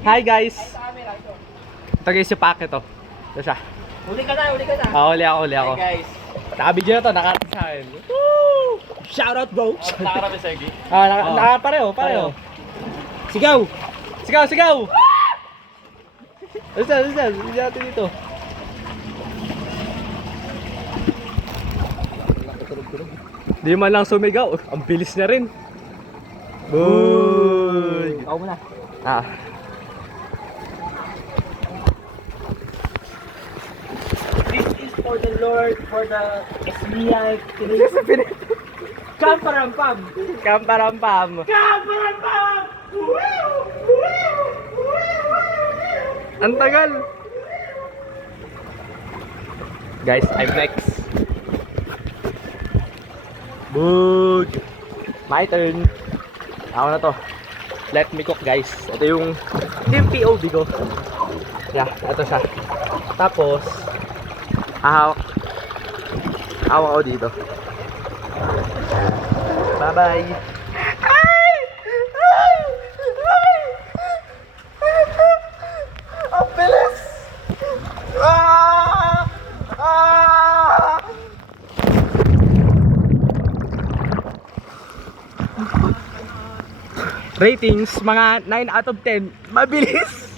Hi guys! Ito guys si Packet to. Ito siya. Huli ka na. Huli ako. Hey guys. Naka-video na to, nakarating sa akin. Woo! Shoutout bro! Nakarami Sergi. Pareho. Sigaw! Alis na, hindi natin dito. Di man lang sumigaw, ang bilis niya rin. Boy! Ako muna. This is for the Lord, for the SBI. Kamparampam! Kamparampam! Ang tagal! Guys, I'm next. Boog! My turn. Ako na to. Let me cook guys. Ito yung POV ko. Yeah, ito siya. Tapos, hawak ako dito. Bye-bye! Ang bilis! Ratings, mga 9 out of 10. Mabilis!